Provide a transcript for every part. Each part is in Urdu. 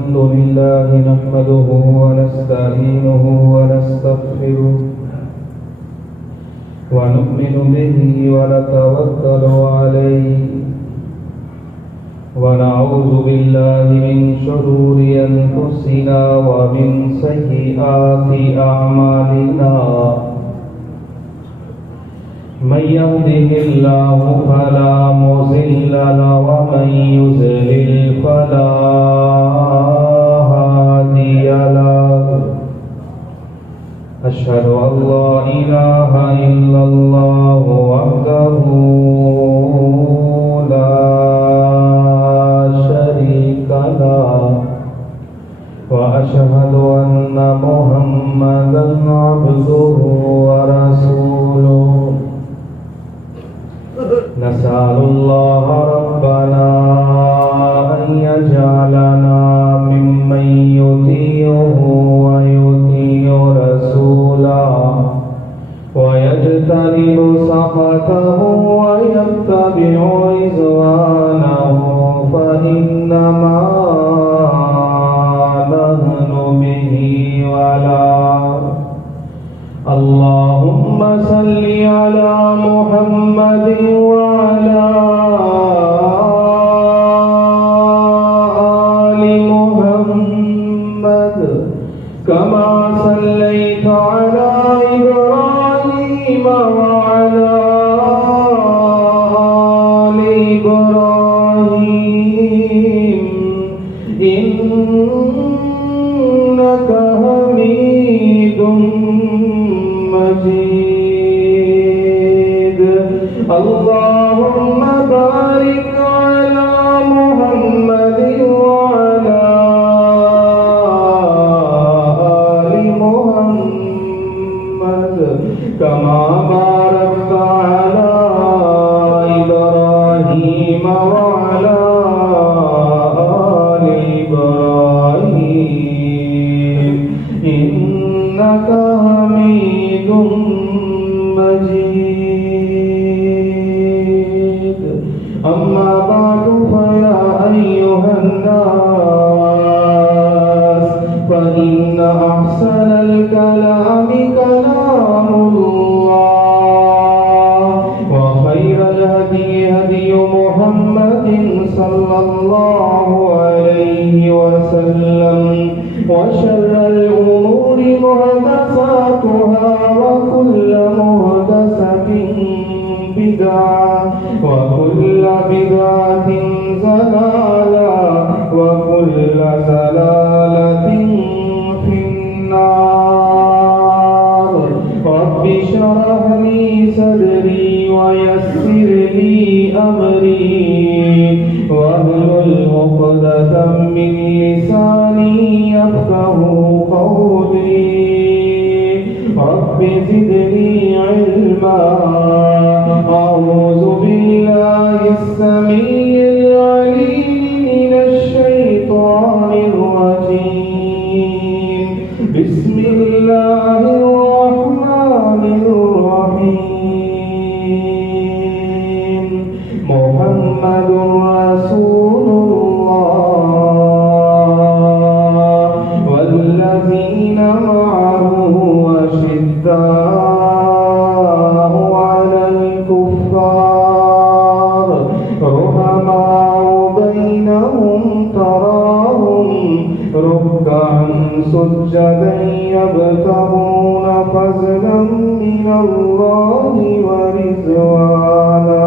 الحمد لله نحمده ونستعينه ونستغفره ونؤمن به ونتوكل عليه ونعوذ بالله من شرور أنفسنا ومن سيئات أعمالنا من يهده الله فلا مضل له ومن يضلل فلا هادي له أشهد أن لا إله إلا الله وحده لا شريك له وأشهد أن محمدا عبده ورسوله نسأل الله ربنا أن يجعلنا ممن يطيعه ويطيع رسوله ويجتنب سخطه ويتبع رضوانه فإنما نحن به ولا اللهم صل على محمد وعلى آل محمد كما صليت على إبراهيم وعلى آل إبراهيم إنك حميد مجيد اللهم بارك على محمد وعلى آل محمد كما باركت على إبراهيم وعلى آل إبراهيم إنك حميد مجيد أما بعد فيا أيها الناس فإن أحسن الكلام كلام الله وخير الهدي هدي محمد صلى الله عليه وسلم وشر الأمور محدثاتها وكل محدثة بدعة وكل بدعة ضلالة وكل ضلالة في النار رب اشرح لي صدري ويسر لي أمري واحلل عقدة من لساني يفقهوا قولي رب زدني علما أعوذ بالله السميع العليم من الشيطان الرجيم بسم الله الرحمن الرحيم محمد رسول الله والذين معه أشداء على الكفار رحماء بينهم تراهم ركعا سجدا يبتغون فضلا من الله ورضوانا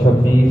26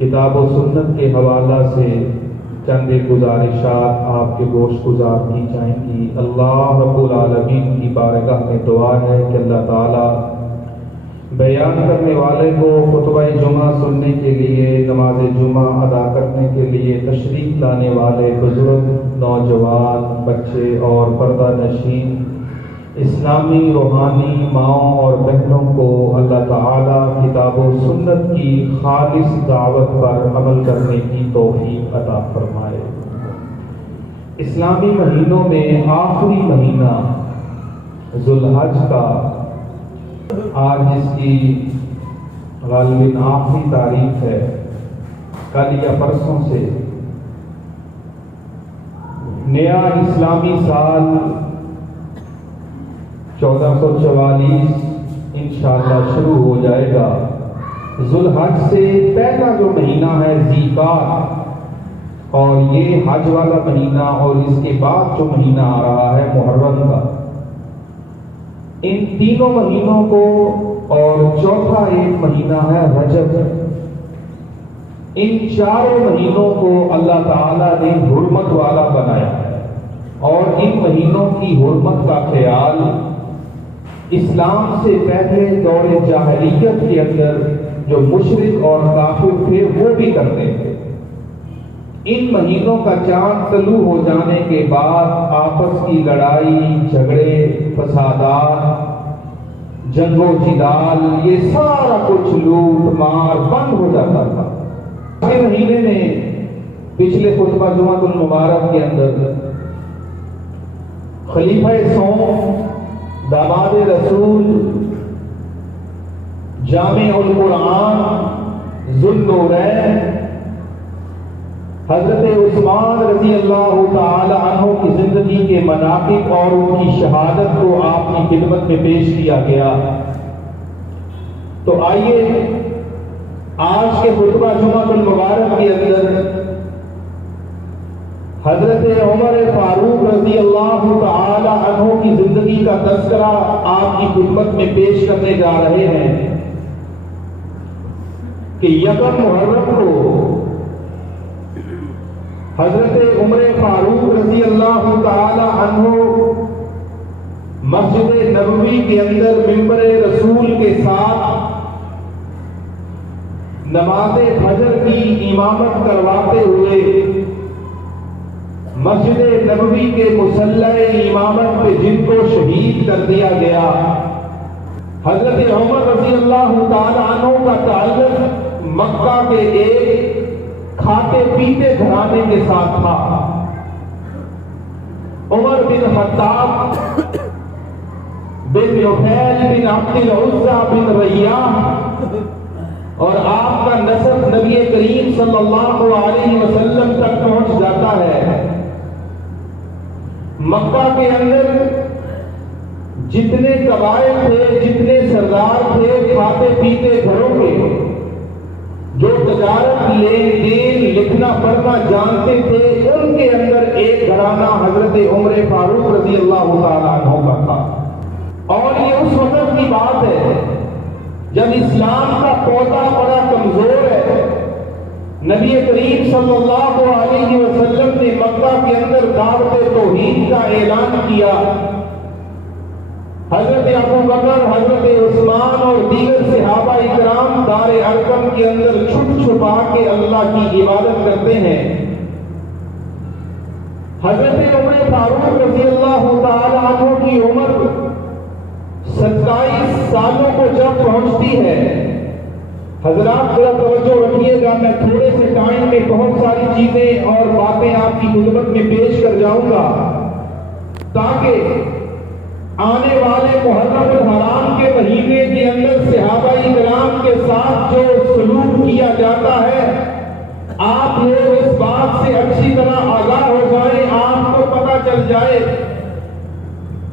کتاب و سنت کے حوالہ سے چند گزارشات آپ کے گوش گزار کی جائیں گی۔ اللہ رب العالمین کی بارگاہ میں دعا ہے کہ اللہ تعالیٰ بیان کرنے والے کو خطبہ جمعہ سننے کے لیے، نماز جمعہ ادا کرنے کے لیے تشریف لانے والے بزرگ، نوجوان، بچے اور پردہ نشین اسلامی روحانی ماؤں اور بہنوں کو اللہ تعالیٰ کتاب و سنت کی خالص دعوت پر عمل کرنے کی توفیق عطا فرمائے۔ اسلامی مہینوں میں آخری مہینہ ذوالحج کا آج جس کی غالباً آخری تاریخ ہے، کل یا پرسوں سے نیا اسلامی سال 1444 انشاءاللہ شروع ہو جائے گا۔ ذوالحج سے پہلا جو مہینہ ہے ذیقعدہ، اور یہ حج والا مہینہ، اور اس کے بعد جو مہینہ آ رہا ہے محرم کا، ان تینوں مہینوں کو، اور چوتھا ایک مہینہ ہے رجب، ان چاروں مہینوں کو اللہ تعالیٰ نے حرمت والا بنایا ہے، اور ان مہینوں کی حرمت کا خیال اسلام سے پہلے دور جاہلیت کے اندر جو مشرک اور کافر تھے وہ بھی کرتے تھے۔ ان مہینوں کا چاند طلوع ہو جانے کے بعد آپس کی لڑائی، جھگڑے، فسادات، جنگ و جدال، یہ سارا کچھ لوٹ مار بند ہو جاتا تھا۔ اگلے مہینے میں پچھلے خطبہ جمعۃ المبارک کے اندر خلیفہ سوم، داماد رسول، جامع القرآن، ذو النورین، حضرت عثمان رضی اللہ تعالی عنہ کی زندگی کے مناقب اور ان کی شہادت کو آپ کی خدمت میں پیش کیا گیا۔ تو آئیے آج کے خطبہ جمعۃ المبارک کے اندر حضرت عمر فاروق رضی اللہ تعالی عنہ کی زندگی کا تذکرہ آپ کی خدمت میں پیش کرنے جا رہے ہیں کہ یکم محرم کو حضرت عمر فاروق رضی اللہ تعالی عنہ مسجد نبوی کے اندر ممبر رسول کے ساتھ نماز فجر کی امامت کرواتے ہوئے مسجد نبوی کے مصلی امامت پہ جن کو شہید کر دیا گیا، حضرت عمر رضی اللہ تعالی عنہ کا تعلق مکہ کے ایک کھاتے پیتے گھرانے کے ساتھ تھا۔ عمر بن خطاب بن نفیل بن عبد العزى بن ریاح، اور آپ کا نسب نبی کریم صلی اللہ علیہ وسلم تک پہنچ جاتا ہے۔ مکہ کے اندر جتنے قبائل تھے، جتنے سردار تھے کھاتے پیتے گھروں کے، جو تجارت، لین دین، لکھنا پڑھنا جانتے تھے، ان کے اندر ایک گھرانہ حضرت عمر فاروق رضی اللہ تعالیٰ عنہ کا تھا۔ اور یہ اس وقت کی بات ہے جب اسلام کا پودا بڑا کمزور ہے۔ نبی کریم صلی اللہ علیہ وسلم نے مکہ کے اندر دعوت توحید کا اعلان کیا۔ حضرت ابو بکر، حضرت عثمان اور دیگر صحابہ اکرام دار ارقم کے اندر چھپ چھپا کے اللہ کی عبادت کرتے ہیں۔ حضرت عمر فاروق رضی اللہ تعالی عنہ کی عمر 27 سالوں کو جب پہنچتی ہے، حضرات ذرا توجہ رکھیے گا، میں تھوڑے سے ٹائم میں بہت ساری چیزیں اور باتیں آپ کی خدمت میں پیش کر جاؤں گا تاکہ آنے والے محرم الحرام کے مہینے کے اندر صحابہ کرام کے ساتھ جو سلوک کیا جاتا ہے آپ لوگ اس بات سے اچھی طرح آگاہ ہو جائیں، آپ کو پتہ چل جائے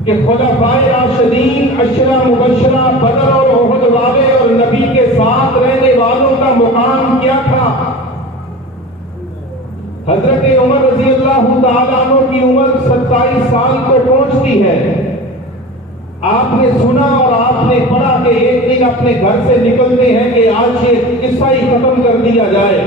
کہ خلفائے راشدین، عشرہ مبشرہ، بدر اور احد والے اور نبی کے ساتھ رہنے والوں کا مقام کیا تھا۔ حضرت عمر رضی اللہ تعالیٰ عنہ کی عمر 27 سال کو پہنچتی ہے۔ آپ نے سنا اور آپ نے پڑھا کہ ایک دن اپنے گھر سے نکلتے ہیں کہ آج یہ قصہ ہی ختم کر دیا جائے.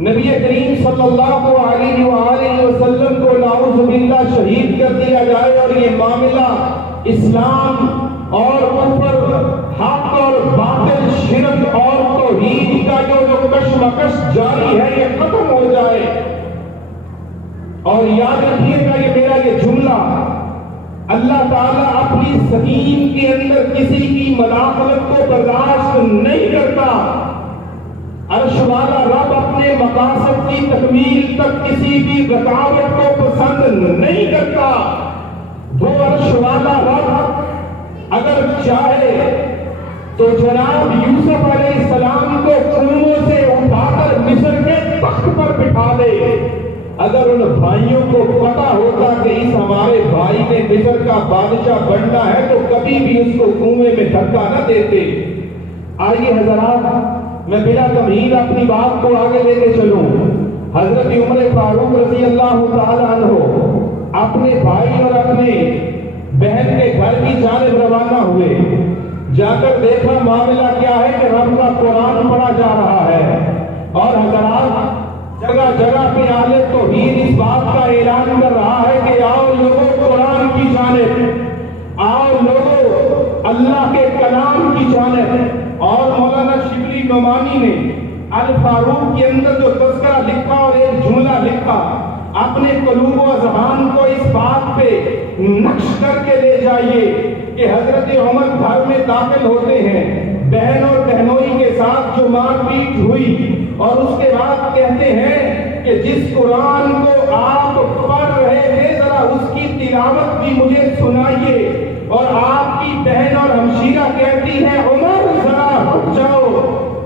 نبی کریم صلی اللہ علیہ وآلہ وسلم کو نعوذ باللہ شہید کر دیا جائے اور یہ معاملہ اسلام اور کفر، حق اور باطل، شرک اور توحید کا جو کشمکش جاری ہے یہ ختم ہو جائے. اور یاد رکھیے گا یہ میرا یہ جملہ، اللہ تعالیٰ اپنی زمین کے اندر کسی کی مداخلت کو برداشت نہیں کرتا. عرش والا رب اپنے مقاصد کی تکمیل تک کسی بھی رکاوٹ کو پسند نہیں کرتا. وہ عرش والا رب اگر چاہے تو جناب یوسف علیہ السلام کو کنووں سے اٹھا کر مصر کے تخت پر بٹھا دے. اگر ان بھائیوں کو پتا ہوتا کہ اس ہمارے بھائی نے مصر کا بادشاہ بننا ہے تو کبھی بھی اس کو کنویں میں دھکا نہ دیتے. آئیے حضرات، میں بلا تمہید اپنی بات کو آگے لے کے چلوں. حضرت عمر فاروق رضی اللہ تعالی عنہ اپنے بھائی اور اپنے بہن کے گھر کی جانب روانہ ہوئے. جا کر دیکھا معاملہ کیا ہے کہ رب کا قرآن پڑھا جا رہا ہے اور حضرات جگہ جگہ پہ اہل توحید اس بات کا اعلان کر رہا ہے کہ آؤ لوگوں قرآن کی جانب، آؤ لوگوں اللہ کے کلام کی جانب. اور مولانا شبلی نعمانی نے الفاروق کے اندر جو تذکرہ لکھا اور ایک جملہ لکھا، اپنے قلوب و اذہان کو اس بات پہ نقش کر کے لے جائیے کہ حضرت عمر گھر میں داخل ہوتے ہیں، بہن اور بہنوئی کے ساتھ جو مار پیٹ ہوئی، اور اس کے بعد کہتے ہیں کہ جس قرآن کو آپ پڑھ رہے تھے ذرا اس کی تلاوت بھی مجھے سنائیے. اور آپ کی بہن اور ہمشیرہ کہتی ہے عمر ذرا رک جاؤ.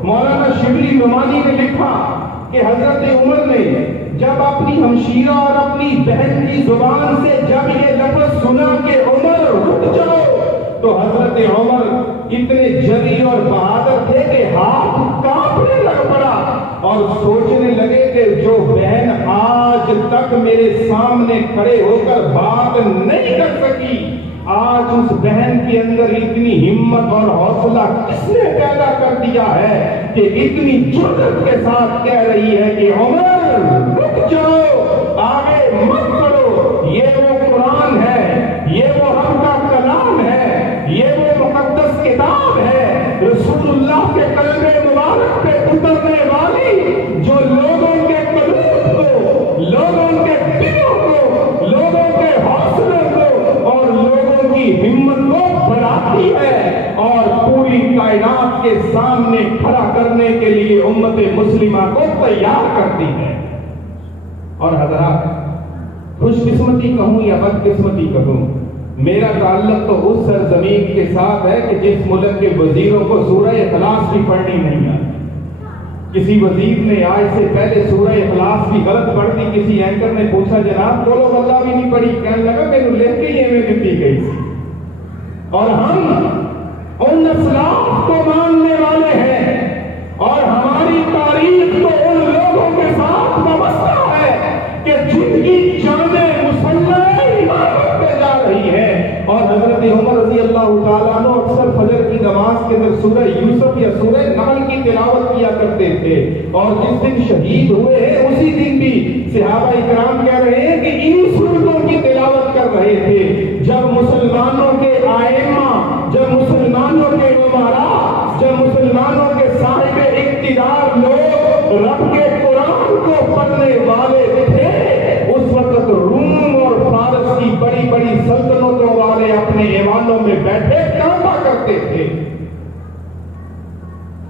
مولانا شبلی نعمانی نے لکھا کہ حضرت عمر نے جب اپنی ہمشیرہ اور اپنی بہن کی زبان سے جب یہ لفظ سنا کہ عمر رک جاؤ تو حضرت عمر اتنے جری اور بہادر تھے کہ ہاتھ کانپنے لگ پڑا اور سوچنے لگے کہ جو بہن آج تک میرے سامنے کھڑے ہو کر بات نہیں کر سکی، آج اس بہن کے اندر اتنی ہمت اور حوصلہ کس نے پیدا کر دیا ہے کہ اتنی جرأت کے ساتھ کہہ رہی ہے کہ عمر رک جاؤ، آگے مت کرو. یہ وہ قرآن ہے، یہ وہ رب کا کلام ہے، یہ وہ مقدس کتاب ہے، رسول اللہ کے قلب مبارک پہ اترنے والی، جو لوگوں کے قلوب کو، لوگوں کے دلوں کو، لوگوں کے حوصلے کو اور لوگوں کی ہمت کو بڑھاتی ہے اور پوری کائنات کے سامنے کھڑا کرنے کے لیے امت مسلمہ کو تیار کرتی ہے. اور حضرات، خوش قسمتی کہوں یا بد قسمتی کہوں، میرا تعلق تو اس سرزمین کے ساتھ ہے کہ جس ملک کے وزیروں کو سورہ اخلاص بھی پڑھنی نہیں آتی. کسی وزیر نے آج سے پہلے سورہ اخلاص بھی غلط پڑھ دی. کسی اینکر نے پوچھا جناب بولو اللہ بھی نہیں پڑھی، کہنے لگا میرے لکھ کے ہی میں دتی گئی تھی. اور ہم ان اسلاف کو ماننے والے ہیں اور ہماری تاریخ تو ان لوگوں کے ساتھ وابستہ ہے کہ جن کی جانیں مسلح عمارت پہ جا رہی ہے. اور حضرت عمر رضی اللہ تعالیٰ عنہ اکثر فجر کی نماز کے اندر سورہ یوسف یا سورہ نحل کی تلاوت کیا کرتے تھے. اور جس دن شہید ہوئے ہیں اسی دن بھی صحابہ اکرام کہہ رہے ہیں کہ انہی سورتوں کی تلاوت کر رہے تھے. جب مسلمانوں کے ائمہ، جب مسلمانوں کے امراء، جب مسلمانوں کے صاحب اقتدار لوگ رب کے قرآن کو پڑھنے والے تھے، اس وقت روم اور فارس کی بڑی بڑی سلطنتوں والے اپنے ایوانوں میں بیٹھے کانپا کرتے تھے.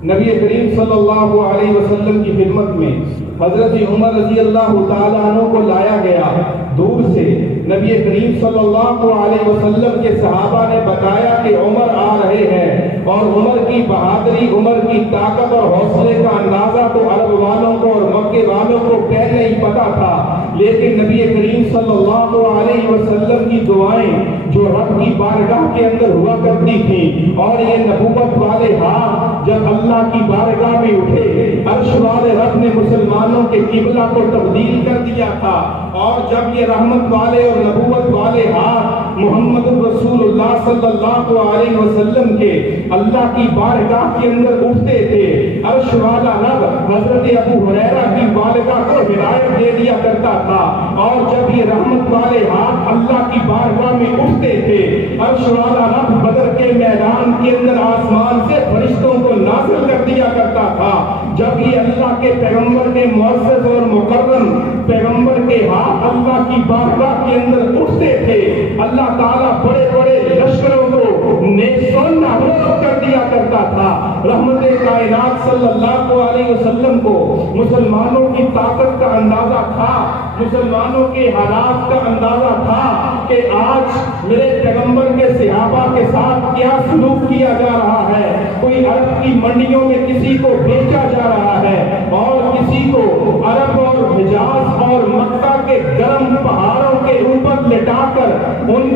نبی کریم صلی اللہ علیہ وسلم کی خدمت میں حضرت عمر رضی اللہ تعالیٰ عنہ کو لایا گیا. دور سے نبی کریم صلی اللہ علیہ وسلم کے صحابہ نے بتایا کہ عمر آ رہے ہیں اور عمر کی بہادری، عمر کی طاقت اور حوصلے کا اندازہ تو عرب والوں کو اور مکے والوں کو پہلے ہی پتا تھا. لیکن نبی کریم صلی اللہ علیہ وسلم کی دعائیں جو رب کی بارگاہ کے اندر ہوا کرتی تھیں اور یہ نبوت والے ہاتھ جب اللہ کی بارگاہ میں اٹھے، عرش والے رب نے مسلمانوں کے قبلہ کو تبدیل کر دیا تھا، اور جب یہ رحمت والے اور نبوت والے ہاتھ محمد رسول اللہ صلی اللہ علیہ وسلم کے اللہ کی بارگاہ کے اندر اٹھتے تھے، عرش والا رب حضرت ابو ہریرہ کی بارگاہ کو ہدایت دے دیا کرتا تھا، اور جب یہ رحمت والے ہاتھ اللہ کی بارگاہ میں اٹھتے تھے، عرش والا رب بدر کے میدان کے اندر آسمان سے فرشتوں کو نازل کر دیا کرتا تھا۔ جب یہ اللہ کے پیغمبر کے معزز اور مکرم پیغمبر کے ہاتھ اللہ کی بارگاہ کے اندر اٹھتے تھے، اللہ تعالیٰ بڑے بڑے لشکروں کو نیستو نابود کر دیا کرتا تھا۔ رحمت کائنات صلی اللہ علیہ وسلم کو مسلمانوں کی طاقت کا اندازہ تھا، مسلمانوں کے حالات کا اندازہ تھا کہ آج میرے پیغمبر کے صحابہ کے ساتھ کیا سلوک کیا جا رہا ہے۔ کوئی عرب کی منڈیوں میں کسی کو بیچا جا رہا ہے، اور کسی کو عرب اور حجاز اور مکہ کے گرم پہاڑوں کے اوپر لٹا کر ان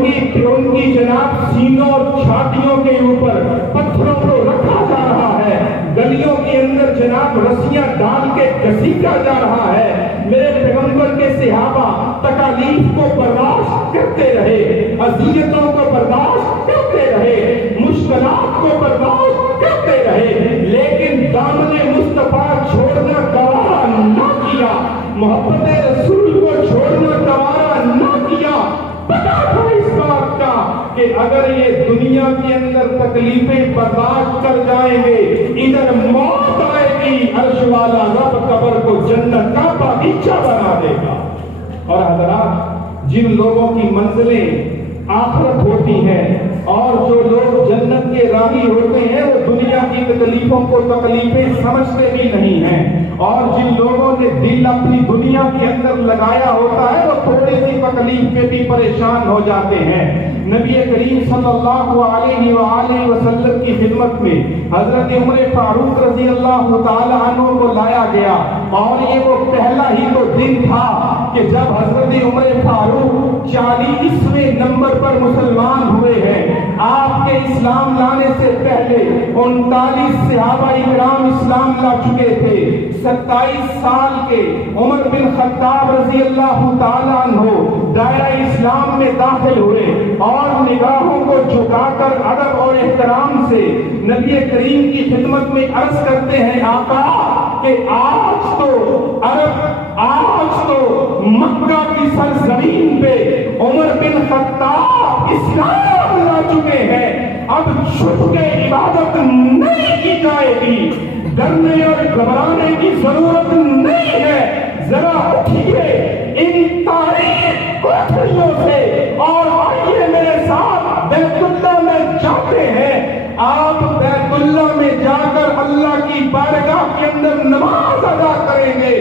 کی جناب سینوں اور چھاتیوں کے اوپر پتھروں کو رکھا جا رہا ہے، گلیوں کے اندر جناب رسیاں ڈال کے گھسیٹا جا رہا ہے۔ میرے پیغمبر کے صحابہ تکالیف کو برداشت کرتے رہے، اذیتوں کو برداشت کرتے رہے، مشکلات کو برداشت کرتے رہے، لیکن دامن مصطفیٰ چھوڑنا گوارا نہ کیا، محبت رسول کو چھوڑنا گوارا نہ کیا۔ پتا تھا اس بات کا کہ اگر یہ دنیا کے اندر تکلیفیں برداشت کر جائیں گے، ادھر موت آئے گی، عرش والا رب قبر کو جنت کا باغیچہ بنا دے گا۔ اور حضرات، جن لوگوں کی منزلیں آخرت ہوتی ہیں اور جو لوگ جنت کے راہی ہوتے ہیں، وہ دنیا کی تکلیفوں کو تکلیفیں سمجھتے بھی نہیں ہیں، اور جن لوگوں نے دل اپنی دنیا کے اندر لگایا ہوتا ہے، وہ تھوڑی سی تکلیف پہ بھی پریشان ہو جاتے ہیں۔ نبی کریم صلی اللہ علیہ وآلہ وسلم کی خدمت میں حضرت عمر فاروق رضی اللہ تعالی عنہ کو لایا گیا، اور یہ وہ پہلا ہی تو دن تھا کہ جب حضرت عمر فاروق 40ویں نمبر پر مسلمان ہوئے ہیں۔ آپ کے اسلام لانے سے پہلے 39 صحابہ کرام اسلام لا چکے تھے۔ 27 سال کے عمر بن خطاب رضی اللہ تعالیٰ عنہ دائرہ اسلام میں داخل ہوئے، اور نگاہوں کو جھکا کر ادب اور احترام سے نبی کریم کی خدمت میں عرض کرتے ہیں، آقا کہ آج تو مکہ کی سرزمین پہ عمر بن خطاب اسلام لا چکے ہیں، اب چھپ کے عبادت نہیں کی جائے گی، ڈرنے اور گھبرانے کی ضرورت نہیں ہے، ذرا اٹھیے ان تاریخ کوٹھریوں سے اور آئیے میرے ساتھ بیت اللہ میں جاتے ہیں۔ آپ بیت اللہ میں جا کر اللہ کی بارگاہ کے اندر نماز ادا کریں گے،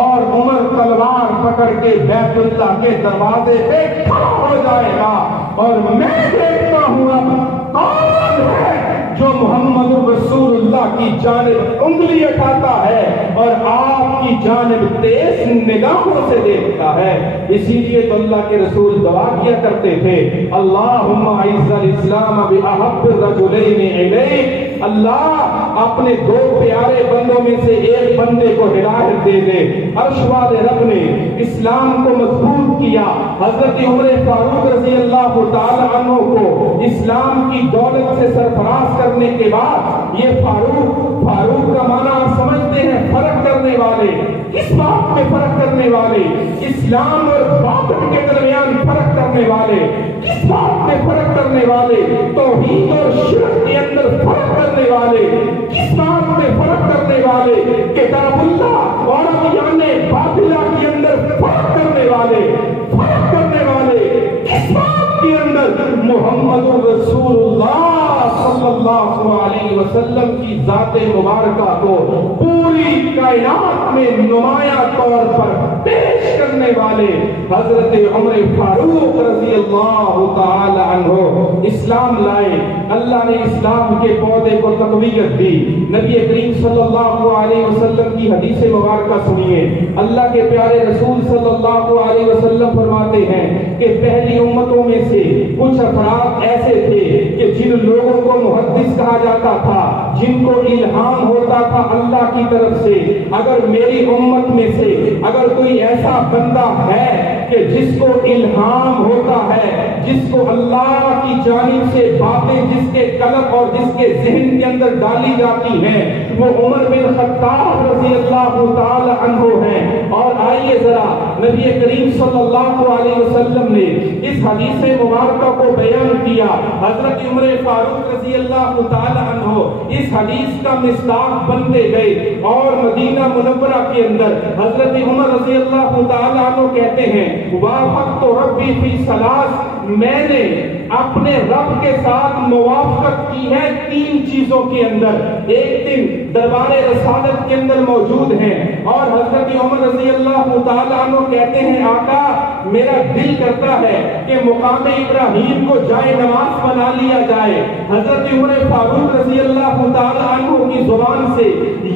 اور عمر تلوار پکڑ کے بیت اللہ کے دروازے پہ کھڑا ہو جائے گا، اور میں دیکھتا ہوں اب کون ہے جو محمد رسول اللہ کی جانب انگلی اٹھاتا ہے اور آپ کی جانب تیز نگاہوں سے دیکھتا ہے۔ اسی لیے تو اللہ کے رسول دعا کیا کرتے تھے، اللہم اعز الاسلام باحب الرجلین الیک، اللہ اپنے دو پیارے بندوں میں سے ایک بندے کو ہدایت دے دے۔ عرش والے رب نے اسلام کو مضبوط کیا۔ حضرت عمر فاروق رضی اللہ تعالی عنہ کو اسلام کی دولت سے سرفراز کرنے کے بعد یہ فاروق کا معنی آپ سمجھتے ہیں، فرق کرنے والے۔ کس بات میں فرق کرنے والے؟ اسلام اور باطل کے درمیان فرق کرنے والے۔ کس بات میں فرق کرنے والے؟ توحید اور شرک کے اندر فرق کرنے والے۔ کس بات میں فرق کرنے والے؟ کتاب اللہ اور ادیان باطلہ کے اندر فرق کرنے والے۔ فرق کرنے والے کس بات کے اندر؟ محمد رسول اللہ صلی اللہ علیہ وسلم کی ذات مبارکہ کو پوری کائنات میں نمایاں طور پر پیش کرنے والے حضرت عمر فاروق رضی اللہ تعالی عنہ اسلام لائے۔ اللہ نے اسلام کے پودے کو تقویت دی۔ نبی کریم صلی اللہ علیہ وسلم کی حدیث مبارکہ سنیے، اللہ کے پیارے رسول صلی اللہ علیہ وسلم فرماتے ہیں کہ پہلی امتوں میں سے کچھ افراد ایسے تھے کہ جن لوگوں کو محدث کہا جاتا تھا، جن کو الہام ہوتا تھا اللہ کی طرف سے، اگر میری امت میں سے اگر کوئی ایسا بندہ ہے کہ جس کو الہام ہوتا ہے، جس کو اللہ کی جانب سے باتیں جس کے قلب اور جس کے ذہن کے اندر ڈالی جاتی ہیں، وہ عمر بن خطاب رضی اللہ تعالی عنہ ہیں۔ اور آئیے ذرا نبی کریم صلی اللہ علیہ وسلم نے اس حدیث مبارکہ کو بیان کیا۔ حضرت عمر فاروق رضی اللہ تعالی عنہ اس حدیث کا مصداق بنتے گئے، اور مدینہ منورہ کے اندر حضرت عمر رضی اللہ تعالی عنہ کہتے ہیں وافقت ربی فی ثلاث، میں نے اپنے رب کے ساتھ موافقت کی ہے 3 چیزوں کے اندر۔ ایک دن دربار رسالت کے اندر موجود ہیں اور حضرت عمر رضی اللہ تعالیٰ عنہ کہتے ہیں آقا میرا دل کرتا ہے کہ مقام ابراہیم کو جائے نماز بنا لیا جائے۔ حضرت عمر فاروق رضی اللہ تعالیٰ عنہ کی زبان سے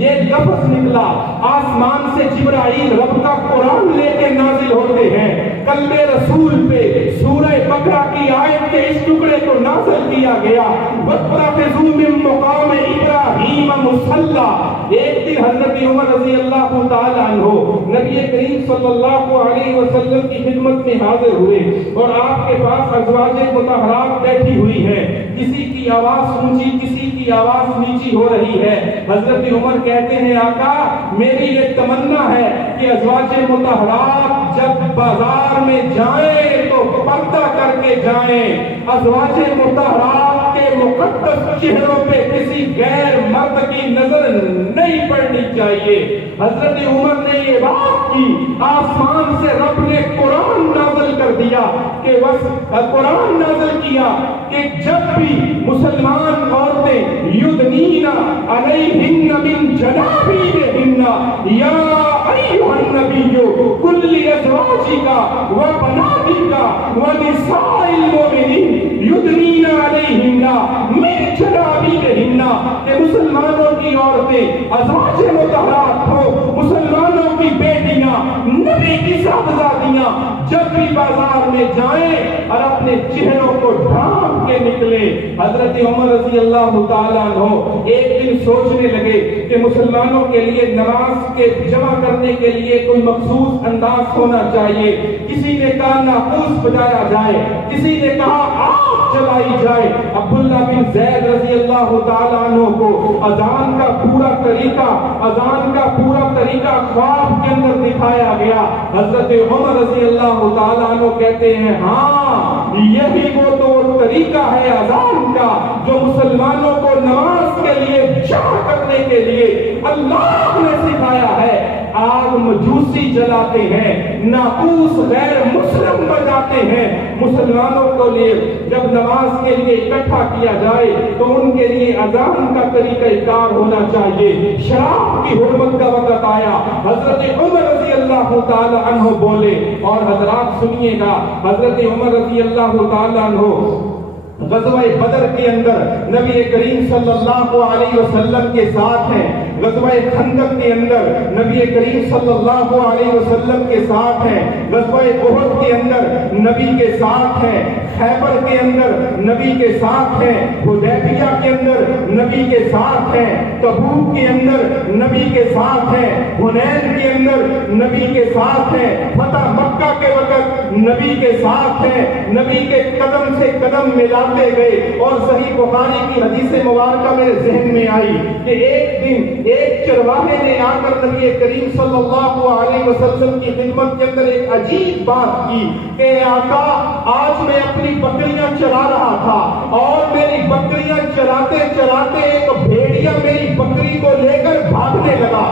یہ لفظ نکلا، آسمان سے جبرائیل رب کا قرآن لے کے نازل ہوتے ہیں، قلب رسول پہ سورہ بقرہ کی آیت کے اس ٹکڑے کو نازل کیا گیا، وَاتَّخِذُوا مِن مَّقَامِ إِبْرَاهِيمَ مُصَلًّى۔ ایک دن حضرت عمر رضی اللہ تعالی عنہ نبی کریم صلی اللہ علیہ وسلم کی خدمت میں حاضر ہوئے اور آپ کے پاس ازواج مطہرات بیٹھی ہوئی ہیں، کسی کی آواز اونچی کسی کی آواز نیچی ہو رہی ہے۔ حضرت عمر کہتے ہیں آقا میری یہ تمنا ہے کہ ازواج مطہرات جب بازار میں جائیں تو پردہ کر کے جائیں، ازواج مطہرات کے مقدس چہروں پہ کسی غیر مرد کی نظر نہیں پڑنی چاہیے۔ حضرت عمر نے یہ بات کی، آسمان سے رب نے قرآن نازل کر دیا کہ قرآن نازل کیا کہ جب بھی مسلمان عورتیں یدنین علیہن من جلابیبہن یا ایھا النبی قل لازواجک وبناتک ونساء المؤمنین یدنین علیہن من جلابیبہن، کہ مسلمانوں کی عورتیں ازواج مطہرات ہو، مسلمانوں کی بیٹیاں نبی کی صاحبزادیاں جب بھی بازار میں جائیں اور اپنے چہروں کو ڈھانپ کے نکلے۔ حضرت عمر رضی اللہ تعالیٰ عنہ ایک دن سوچنے لگے کہ مسلمانوں کے لیے نماز کے جمع کرنے کے لیے کوئی مخصوص انداز ہونا چاہیے۔ کسی نے کہا ناقوس بجایا جائے، کسی نے کہا آگ جلائی جائے۔ عبداللہ بن زید رضی اللہ تعالیٰ عنہ کو اذان کا پورا طریقہ خواب کے اندر دکھایا گیا۔ حضرت عمر رضی اللہ تعالیٰ عنہ کہتے ہیں ہاں یہی وہ تو طریقہ ہے اذان کا جو مسلمانوں کو نماز کے لیے جمع کرنے کے لیے اللہ نے سکھایا ہے۔ آگ مجوسی جلاتے ہیں، ناقوس غیر مسلم بجاتے ہیں۔ مسلمانوں کو لیے جب نماز کے لیے اکٹھا کیا جائے تو ان کے لیے اذان کا طریقہ کار ہونا چاہیے۔ شراب کی حرمت کا وقت آیا، حضرت عمر رضی اللہ تعالی عنہ بولے، اور حضرات سنیے گا حضرت عمر رضی اللہ تعالی عنہ غزوہ بدر کے اندر نبی کریم صلی اللہ علیہ وسلم کے ساتھ ہیں، غزوہ خندق کے اندر نبی کریم صلی اللہ علیہ وسلم کے ساتھ ہیں، غزوہ احد کے اندر نبی کے ساتھ ہیں، خیبر کے اندر نبی کے ساتھ ہیں، حدیبیہ کے اندر نبی کے ساتھ ہیں، تبوک کے اندر نبی کے ساتھ ہیں، حنین کے اندر نبی کے ساتھ ہیں، فتح مکہ کے وقت نبی کے ساتھ ہیں، نبی کے قدم سے قدم ملاتے گئے۔ اور صحیح بخاری کی حدیث مبارکہ میرے ذہن میں آئی کہ ایک دن ایک چرواہے نے آ کر نبی کریم صلی اللہ علیہ وسلم کی خدمت کے اندر ایک عجیب بات کی کہ آقا آج میں اپنی بکریاں چلا رہا تھا اور میری بکریاں چلاتے چلاتے ایک بھیڑیا میری بکری کو لے کر بھاگنے لگا۔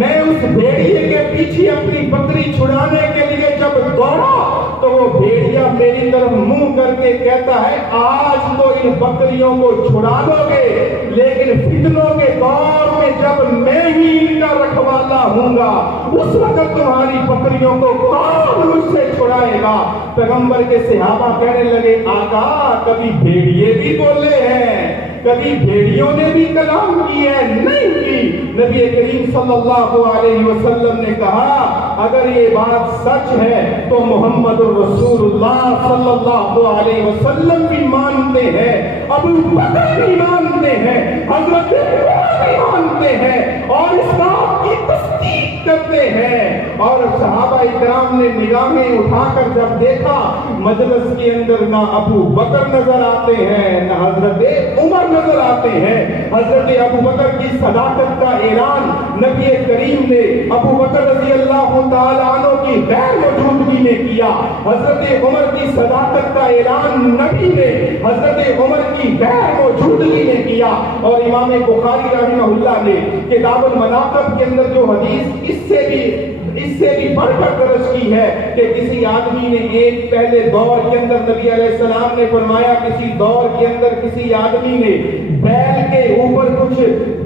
میں اس بھیڑیے کے پیچھے اپنی بکری چھڑانے کے لیے جب دوڑا تو وہ بھیڑیا میری طرف منہ کر کے کہتا ہے آج تو ان بکریوں کو چھڑا لو گے، لیکن فتنوں کے دور میں جب میں ہی ان کا رکھوالا ہوں گا اس وقت تمہاری بکریوں کو کون مجھ سے چھڑائے گا۔ پیغمبر کے صحابہ کہنے لگے آقا کبھی بھیڑیے بھی بولے ہیں، کبھی بھیڑیوں نے بھی کلام کی ہے؟ نہیں کی۔ نبی کریم صلی اللہ علیہ وسلم نے کہا اگر یہ بات سچ ہے تو محمد الرسول اللہ صلی اللہ علیہ وسلم بھی مانتے ہیں اور ابو بکر بھی مانتے ہیں، حضرت عمر بھی مانتے ہیں اور اس بات کی تصدیق کرتے ہیں۔ اور صحابہ کرام نے نگاہیں اٹھا کر جب دیکھا مجلس کے اندر نہ ابو بکر نظر آتے ہیں نہ حضرت عمر نظر آتے ہیں۔ حضرت ابو بکر کی صداقت کا اعلان نبی کریم نے ابو بکر رضی اللہ تعالیٰ عنہ کی غیر موجودگی میں کیا۔ حضرت عمر کی صداقت کا اعلان نبی نے حضرت عمر کی غیر موجودگی میں کیا۔ اور امام بخاری رحمہ اللہ نے کتاب المناقب کے اندر جو حدیث اس سے بھی بڑھ کر درج کی ہے کہ کسی آدمی نے ایک پہلے دور کے اندر نبی علیہ السلام نے فرمایا کسی دور کے اندر کسی آدمی نے بیل کے اوپر کچھ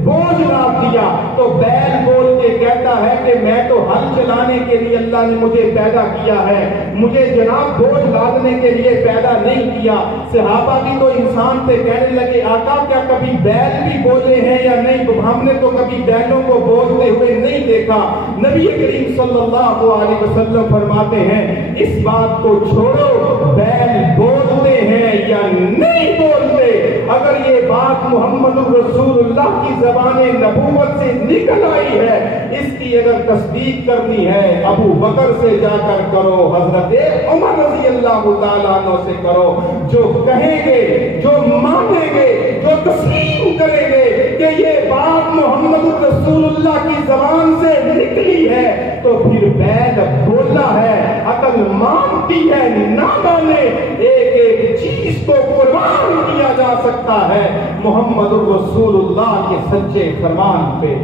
بوجھ لاد دیا تو بیل بول کے کہتا ہے کہ میں تو ہل چلانے کے لیے اللہ نے مجھے پیدا کیا ہے، مجھے جناب بوجھ لادنے کے لیے پیدا نہیں کیا۔ صحابہ بھی تو انسان سے کہنے لگے آقا کیا کبھی بیل بھی بولے ہیں یا نہیں؟ ہم نے تو کبھی بیلوں کو بولتے ہوئے نہیں دیکھا۔ نبی کریم صلی اللہ علیہ وسلم فرماتے ہیں اس بات کو چھوڑو، بیل بولتے ہیں یا نہیں بولتے، اگر یہ بات محمد رسول اللہ کی زبان نبوت سے نکل آئی ہے اس کی اگر تصدیق کرنی ہے ابو بکر سے جا کر کرو، حضرت عمر رضی اللہ تعالیٰ عنہ سے کرو۔ جو کہیں گے، جو مانیں گے، جو تسلیم کریں گے کہ یہ بات محمد رسول اللہ کی زبان سے نکلی ہے تو پھر بیل بولا ہے، عقل مانتی ہے نہ مانے، ایک ایک چیز کو قربان کیا جا سکتا ہے محمد رسول اللہ کے سچے فرمان پہ۔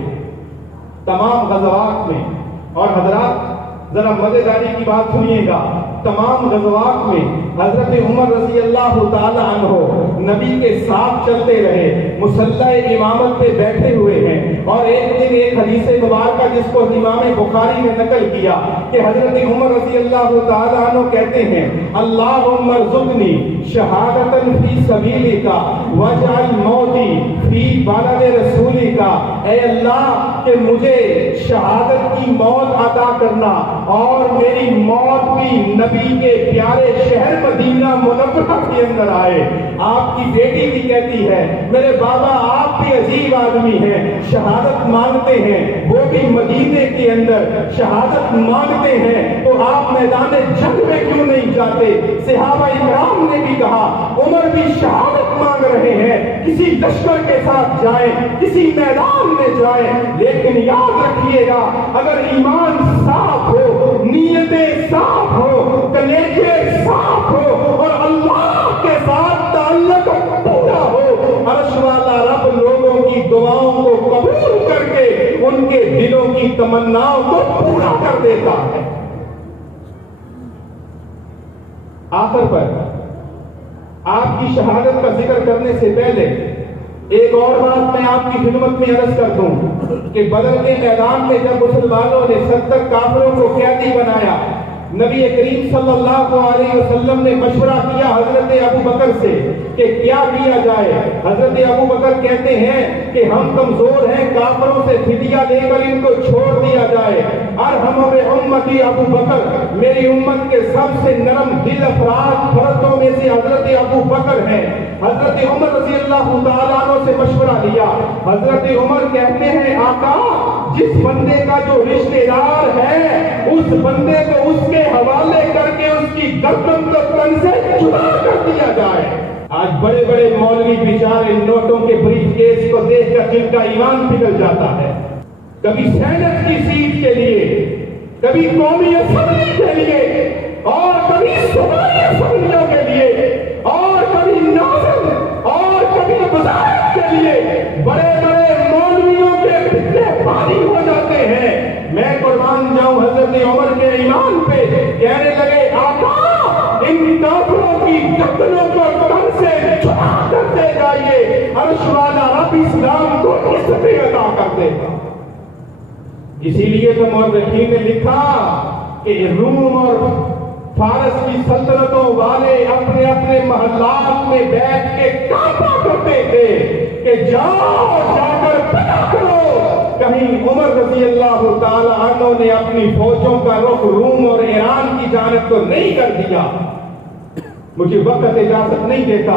تمام غزوات میں، اور حضرات ذرا مزیداری کی بات سنیے گا، تمام غزوات میں حضرت عمر رضی اللہ تعالی عنہ نبی کے ساتھ چلتے رہے، مصلی امامت پہ بیٹھے ہوئے ہیں۔ اور ایک دن ایک حدیث مبارکہ جس کو امام بخاری نے نقل کیا کہ حضرت عمر رضی اللہ تعالی عنہ کہتے ہیں اللہم ارزقنی شہادتا فی سبیلک واجعل موتی فی بلد رسولک، اے اللہ کہ مجھے شہادت کی موت عطا کرنا اور میری موت بھی نبی کے پیارے شہر مدینہ منورہ کے اندر آئے۔ آپ کی بیٹی بھی کہتی ہے میرے بابا آپ بھی عجیب آدمی ہیں، شہادت مانگتے ہیں، وہ بھی مدینے کے اندر شہادت مانگتے ہیں تو آپ میدان جنگ میں کیوں نہیں جاتے؟ صحابہ اکرام نے بھی کہا عمر بھی شہادت مانگ رہے ہیں، کسی لشکر کے ساتھ جائیں، کسی میدان میں جائیں، لیکن یاد رکھیے گا اگر ایمان صاف ہو، نیتیں صاف ہو، کلیجے صاف ہو اور اللہ کے ساتھ تعلق پورا ہو، عرش والا رب لوگوں کی دعاؤں کو قبول کر کے ان کے دلوں کی تمناؤں کو پورا کر دیتا ہے۔ آخر پر آپ کی شہادت کا ذکر کرنے سے پہلے ایک اور بات میں آپ کی خدمت میں عرض کر دوں کہ بدر کے میدان میں جب مسلمانوں نے 70 کافروں کو قیدی بنایا، نبی کریم صلی اللہ علیہ وسلم نے مشورہ کیا حضرت ابو بکر سے کہ کیا کیا جائے۔ حضرت ابو بکر کہتے ہیں کہ ہم کمزور ہیں، کافروں سے فدیہ لے کر ان کو چھوڑ دیا جائے۔ ارحم امتی ابو بکر، میری امت کے سب سے نرم دل افراد فردوں میں سے حضرت ابو بکر ہیں۔ حضرت عمر رضی اللہ تعالیٰ عنہ سے مشورہ لیا، حضرت عمر کہتے ہیں آقا جس بندے کا جو رشتہ دار ہے اس بندے کو اس کے حوالے کر کے اس کی گردن کو تن سے جدا کر دیا جائے۔ آج بڑے بڑے مولوی بیچارے نوٹوں کے بریف کیس کو دیکھ کر جن کا ایمان پگھل جاتا ہے، کبھی سینٹ کی سیٹ کے لیے، کبھی قومی اسمبلی کے لیے اور کبھی صوبائی اسمبلیوں کے لیے اور کبھی نازل اور کبھی وزارت کے لیے بڑے بڑے مولویوں کے فتنے باری ہو جاتے ہیں۔ میں قربان جاؤں حضرت عمر کے ایمان پہ، کہنے لگے آقا ان کافروں کی گردنوں کو تن سے چھڑا کرتے جائیے، عرش والا رب اسلام کو عزت عطا کر دے گا۔ اسی لیے تو مورخین نے لکھا کہ روم اور فارس کی سلطنتوں والے اپنے اپنے محلات میں بیٹھ کے کعبہ کرتے تھے کہ جاؤ جا کر پتہ کرو کہیں عمر رضی اللہ تعالی عنہ نے اپنی فوجوں کا رخ روم اور ایران کی جانب تو نہیں کر دیا۔ مجھے وقت اجازت نہیں دیتا،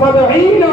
70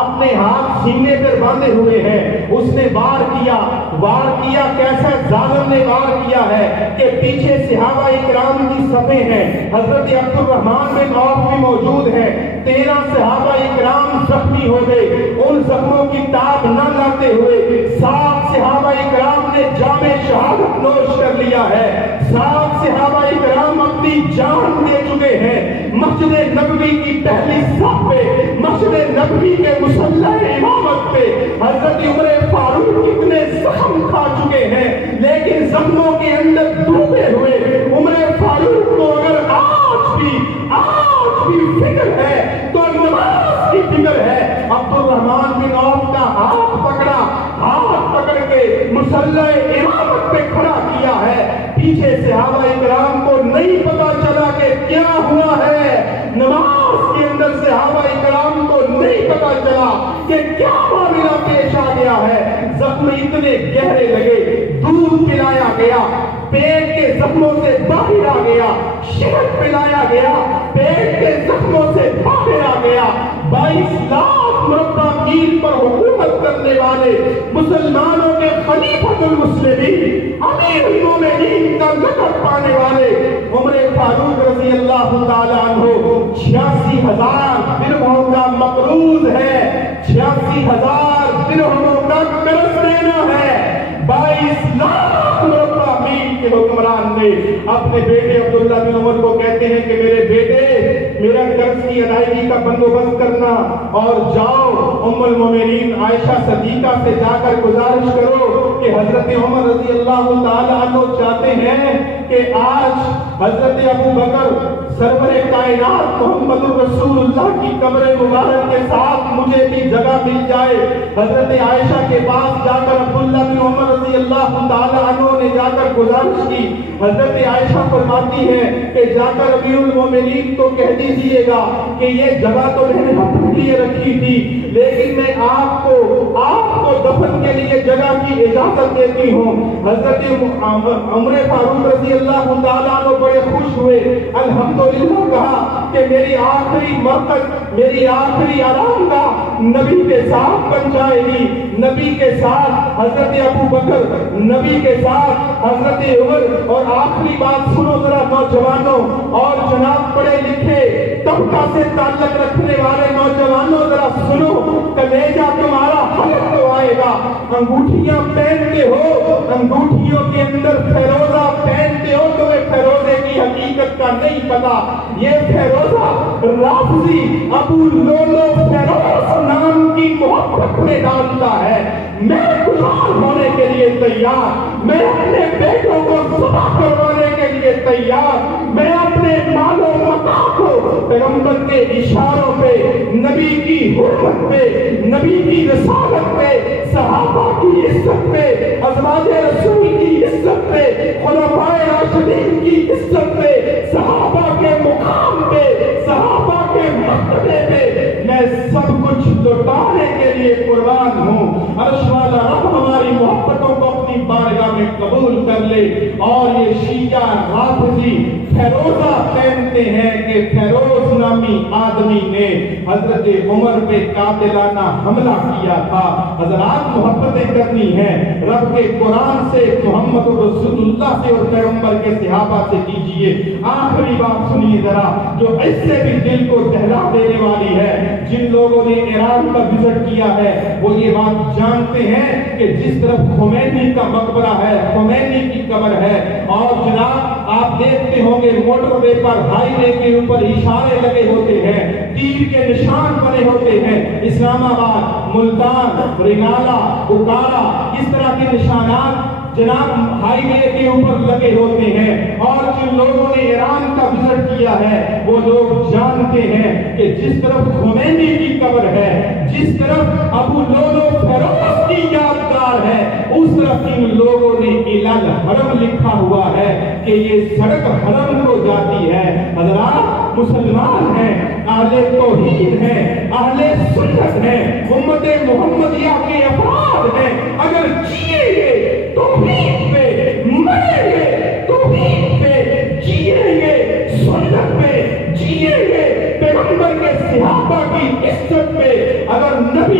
اپنے ہاتھ سینے پر باندھے ہوئے ہیں، اس نے وار کیا کیسا ظالم نے وار کیا ہے کہ پیچھے صحابہ اکرام کی صفیں ہیں، حضرت عبد الرحمن بن عوف بھی موجود ہیں، 13 صحابہ اکرام زخمی ہو گئے، ان زخموں کی تاب نہ لاتے ہوئے 7 صحابہ اکرام نے جام شہادت نوش کر لیا ہے، 7 صحابہ اکرام اپنی جان دے چکے ہیں، مسجد نبوی کی پہلی صف پہ، مسجد نبوی کے مصلی امامت پہ حضرت عمر فاروق کتنے زخم کھا چکے ہیں، لیکن زخموں کے اندر ڈوبے ہوئے عمر فاروق کو اگر آج بھی فکر ہے تو نماز کی فکر ہے۔ عبد الرحمن بن عوف کا ہاتھ پکڑ کے مصلی امامت پہ کھڑا کیا ہے، پیچھے صحابہ اکرام کو نہیں پتا چلا کہ کیا ہوا ہے، نماز کے اندر صحابہ اکرام کو نہیں پتا چلا کہ کیا معاملہ پیش آ گیا ہے، زخم اتنے گہرے لگے، دودھ پلایا گیا، پیٹ کے زخموں سے باہر آ گیا، شہد پلایا گیا، پیٹ کے زخموں سے باہر آ گیا، 22 لاکھ مربع میل پر حکومت کرنے والے مسلمانوں کے خلیفۃ المسلمین امیر المومنین کا لقب پانے والے عمر فاروق رضی اللہ تعالیٰ عنہ 86,000 درہموں کا مقروض ہے، 86,000 درہموں کا قرض دینا ہے، 22 لاکھ مربع میل کے حکمران نے اپنے بیٹے عبداللہ بن عمر کو کہتے ہیں کہ میرے بیٹے میرا قرض کی ادائیگی کا بندوبست کرنا اور جاؤ ام المومنین عائشہ صدیقہ سے جا کر گزارش کرو کہ حضرت عمر رضی اللہ تعالیٰ عنہ چاہتے ہیں کہ آج حضرت ابو بکر سرور کائنات محمد رسول اللہ کی قبر مبارک کے ساتھ مجھے بھی جگہ مل جائے۔ حضرت عائشہ کے پاس جا کر عبداللہ بن عمر رضی اللہ تعالیٰ عنہ نے جا کر گزارش کی، حضرت عائشہ فرماتی ہے کہ جا کر امیر المومنین کو کہہ دیجئے گا کہ یہ جگہ تو میں نے اپنے لیے رکھی تھی، لیکن میں آپ کو دفن کے لیے جگہ کی اجازت دیتی ہوں۔ حضرت عمر فاروق رضی اللہ تعالیٰ عنہ بڑے خوش ہوئے، الحمدللہ کہا کہ میری آخری مرکز، میری آخری آرام گاہ نبی کے ساتھ بن جائے گی، نبی کے ساتھ حضرت ابو بکر، نبی کے ساتھ حضرت عمر، اور آخری بات سنو ذرا نوجوانوں اور جناب پڑھے لکھے طبقہ سے تعلق رکھنے والے نوجوانوں ذرا سنو، کلیجہ تمہارا حلق تو آئے گا، انگوٹھیاں پہنتے ہو، انگوٹھیوں کے اندر فیروزہ پہنتے ہو، تمہیں فیروزے کی حقیقت کا نہیں پتا، یہ فیروزہ رافضی ابو لولو فیروز نام کی محبت میں ڈالتا ہے۔ میں قربان ہونے کے لیے تیار، میں اپنے بیٹوں کو ذبح کروانے کے لیے تیار، میں اپنے مال و متاع کو پیغمبر کے اشاروں پہ، نبی کی حرمت پہ، نبی کی رسالت پہ، صحابہ کی عزت پہ، ازواج رسول کی عزت پہ، خلفائے راشدین کی عزت پہ، صحابہ کے مقام پہ، صحابہ کے مرتبے پہ میں سب کچھ لوٹانے کے لیے قربان ہوں۔ عرش والا رب ہماری محبتوں کو اپنی بارگاہ میں قبول کر لے۔ اور یہ شیعہ رافضی فیروزہ پہنتے ہیں کہ فیروز نامی آدمی نے حضرت عمر پہ قاتلانہ حملہ کیا تھا۔ حضرات محبتیں کرنی ہیں رب کے قرآن سے، محمد رسول اللہ سے اور پیغمبر کے صحابہ سے کیجئے۔ آخری بات سنیے ذرا جو اس سے بھی دل کو دہلا دینے والی ہے۔ جن لوگوں نے ایران کا وزٹ کیا ہے وہ یہ بات جانتے ہیں کہ جس طرف خمینی کا مقبرہ ہے، خمینی کی قبر ہے، اور جناب آپ دیکھتے ہوں گے موٹر وے پر، ہائی وے کے اوپر اشارے لگے ہوتے ہیں، تیر کے نشان بنے ہوتے ہیں، اسلام آباد، ملتان، رنالہ، بکارا، اس طرح کے نشانات جناب ہائی وے کے اوپر لگے ہوتے ہیں۔ اور جن لوگوں نے ایران کا وزٹ کیا ہے وہ لوگ جانتے ہیں کہ جس طرف خمینی کی قبر ہے، جس طرف ابو لولو فیروز کی یادگار ہے، اس طرف ان لوگوں نے الال حرم لکھا ہوا ہے کہ یہ سڑک حرم کو جاتی ہے۔ حضرات مسلمان ہیں، اہل توحید ہیں، اہل سنت ہیں، امت محمدیہ کے افراد ہیں، اگر جیئیں گے توحید پہ، مریں گے توحید پہ، جیئیں گے سنت پہ، جیئیں گے پیغمبر کے صحابہ کی عزت پہ، اگر نبی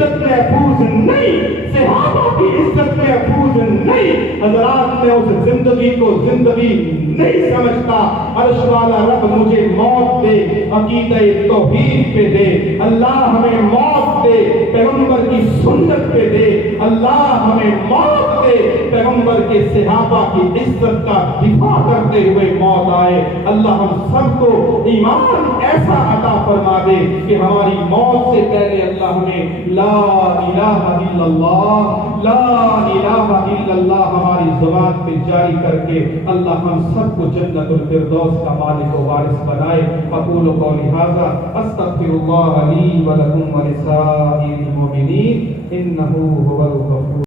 عزت محفوظ نہیں، صحابہ کی عزت محفوظ نہیں، حضرات میں اس زندگی کو زندگی نہیں سمجھتا۔ عرش والا رب مجھے موت دے عقیدہ توحید پہ دے، اللہ ہمیں موت دے پیغمبر کی سنت پہ دے، اللہ ہمیں موت دے پیغمبر کے صحابہ کی عزت کا دفاع کرتے ہوئے موت آئے۔ اللہ ہم سب کو ایمان ایسا عطا فرما دے کہ ہماری موت سے پہلے اللہ ہمیں لا الہ الا اللہ، لا الہ الا اللہ ہماری زبان پہ جاری کر کے اللہ ہم سب کو جنت الفردوس کا مالک و وارث بنائے۔ اقول قولی ھذا استغفر اللہ لی ولکم ولسائر المؤمنین انہ هو الغفور